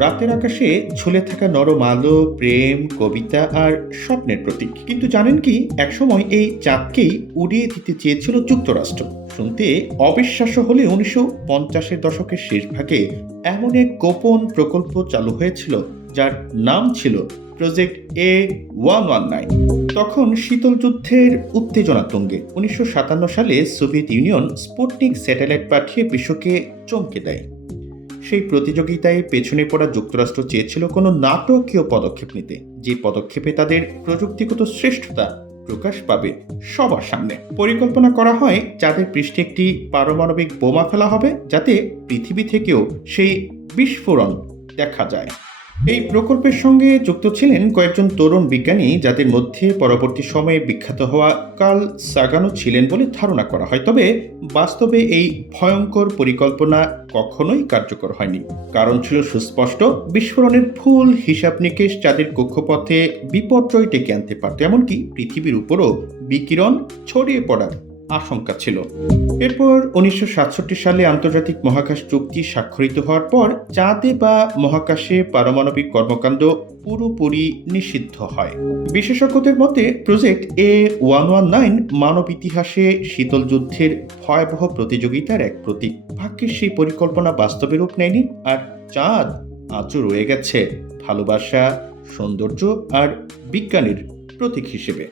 রাতের আকাশে ঝুলে থাকা নরম আলো, প্রেম, কবিতা আর স্বপ্নের প্রতীক। কিন্তু জানেন কি, একসময় এই চাঁদকেই উড়িয়ে দিতে চেয়েছিল যুক্তরাষ্ট্র। শুনতে অবিশ্বাস্য হলে 1950-এর দশকের শেষ ভাগে এমন এক গোপন প্রকল্প চালু হয়েছিল যার নাম ছিল প্রজেক্ট A119। তখন শীতল যুদ্ধের উত্তেজনা তুঙ্গে 1957 সালে সোভিয়েত ইউনিয়ন স্পুটনিক স্যাটেলাইট পাঠিয়ে বিশ্বকে চমকে দেয়। সেই প্রতিযোগিতায় পেছনে পড়া যুক্তরাষ্ট্র চেয়েছিল কোনো নাটকীয় পদক্ষেপ নিতে, যে পদক্ষেপে তাদের প্রযুক্তিগত শ্রেষ্ঠতা প্রকাশ পাবে সবার সামনে। পরিকল্পনা করা হয় চাঁদের পৃষ্ঠে একটি পারমাণবিক বোমা ফেলা হবে, যাতে পৃথিবী থেকেও সেই বিস্ফোরণ দেখা যায়। এই প্রকল্পের সঙ্গে যুক্ত ছিলেন কয়েকজন তরুণ বিজ্ঞানী, যাদের মধ্যে পরবর্তী সময়ে বিখ্যাত হওয়া কার্ল সাগানও ছিলেন বলে ধারণা করা হয়। তবে বাস্তবে এই ভয়ঙ্কর পরিকল্পনা কখনোই কার্যকর হয়নি। কারণ ছিল সুস্পষ্ট, বিস্ফোরণের ভুল হিসাব নিকেশ চাঁদের কক্ষপথে বিপর্যয় ডেকে আনতে পারত, এমনকি পৃথিবীর উপরও বিকিরণ ছড়িয়ে পড়ার আশঙ্কা ছিল। এরপর 1967 সালে আন্তর্জাতিক মহাকাশ চুক্তি স্বাক্ষরিত হওয়ার পর চাঁদে বা মহাকাশে পারমাণবিক কর্মকাণ্ড পুরোপুরি নিষিদ্ধ হয়। বিশেষজ্ঞদের মতে প্রজেক্ট A119 মানব ইতিহাসে শীতল যুদ্ধের ভয়াবহ প্রতিযোগিতার এক প্রতীক। ভাগ্যের সেই পরিকল্পনা বাস্তবে রূপ নেয়নি, আর চাঁদ আজও রয়ে গেছে ভালোবাসা, সৌন্দর্য আর বিজ্ঞানীর প্রতীক হিসেবে।